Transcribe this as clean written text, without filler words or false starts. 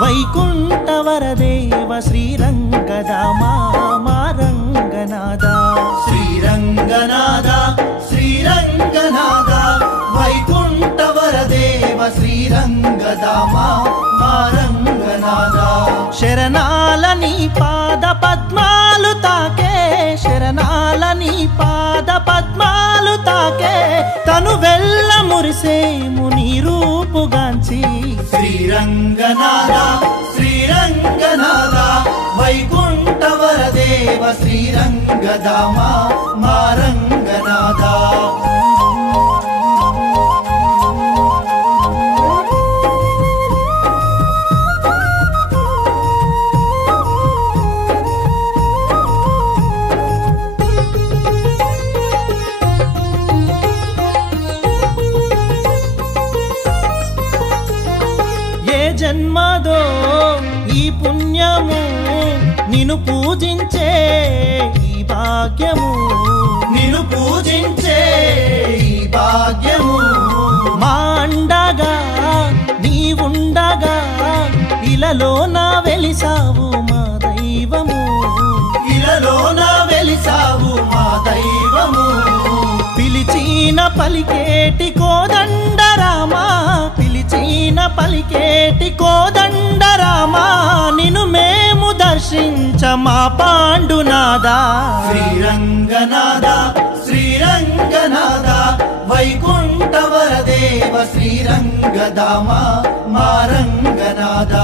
వైకుంఠవరదేవ శ్రీరంగదామా మా రంగనాథ శ్రీరంగనాథ శ్రీరంగనాథ వైకుంఠవరదేవ శ్రీరంగదామా మా రంగనాథ శరణాలని పాద పద్మాలు తాకే శరణాలని పాద పద్మాలు తాకే తను వెళ్ళ మురిసేము నీ రూపుగాంచి శ్రీరంగనాథ శ్రీరంగనాథ వైకుంఠవరదేవ శ్రీరంగదామా మా రంగనాథ జన్మదో ఈ పుణ్యము నిన్ను పూజించే ఈ భాగ్యము నిన్ను పూజించే ఈ భాగ్యము మా అండగా నీవుండగా ఇలలో నా వెలిసావు మా దైవము ఇలలో నా వెలిసావు మా దైవము పిలిచిన పలికేటి కోదండరామా పిలిచిన పలికేటి కోదండరామా నిన్ను మేము దర్శించ మా పాండునాథ శ్రీరంగనాథ శ్రీరంగనాథ వైకుంఠవరదేవ శ్రీరంగదామా మా రంగనాథ